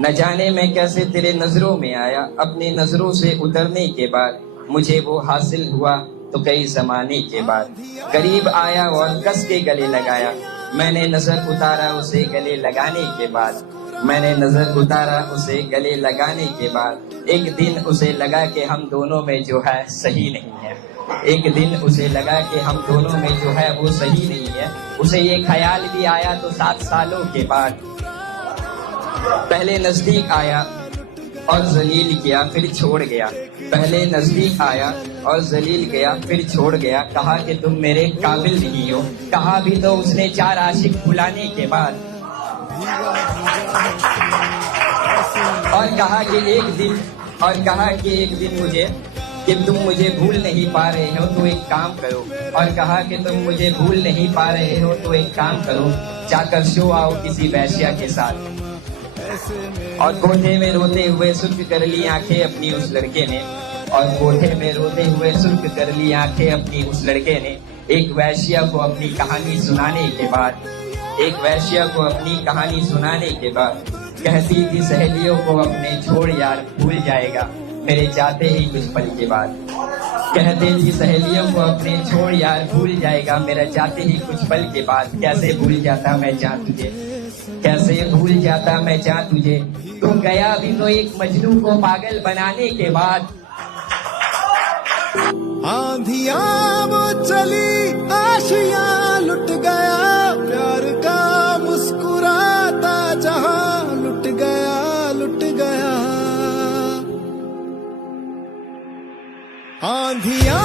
न जाने मैं कैसे तेरे नजरों में आया, अपनी नजरों से उतरने के बाद मुझे वो हासिल हुआ तो कई जमाने के बाद। करीब आया और कस के गले लगाया, मैंने नजर उतारा उसे गले लगाने के बाद। मैंने नजर उतारा उसे गले लगाने के बाद। एक दिन उसे लगा कि हम दोनों में जो है सही नहीं है। एक दिन उसे लगा कि हम दोनों में जो है वो सही नहीं है। उसे ये ख्याल भी आया तो 7 सालों के बाद। पहले नजदीक आया और जलील किया फिर छोड़ गया। पहले नजदीक आया और जलील गया फिर छोड़ गया। कहा कि तुम मेरे काबिल नहीं हो, कहा भी तो उसने 4 आशिक बुलाने के बाद। और कहा कि एक दिन मुझे कि तुम मुझे भूल नहीं पा रहे हो तो एक काम करो। और कहा कि तुम मुझे भूल नहीं पा रहे हो तो एक काम करो, जाकर सो आओ किसी वैश्या के साथ। और कोठे में रोते हुए सुर्ख कर ली आंखें अपनी उस लड़के ने। और कोठे में रोते हुए सुर्ख कर ली आंखें अपनी उस लड़के ने। एक वैश्या को अपनी कहानी सुनाने के बाद, एक वैश्या को अपनी कहानी सुनाने के बाद कहती थी सहेलियों को अपने छोड़ यार भूल जाएगा मेरे जाते ही कुछ पल के बाद। कहते थी सहेलियों को अपने छोड़ यार भूल जाएगा मेरा जाते ही कुछ पल के बाद। कैसे भूल जाता मैं जान तुझे, कैसे भूल जाता मैं जान तुझे, तू गया भी तो एक मजनू को पागल बनाने के बाद। आंधियां वो चली आशियां लुट गया, प्यार का मुस्कुराता जहां लुट गया, लुट गया। आंधियां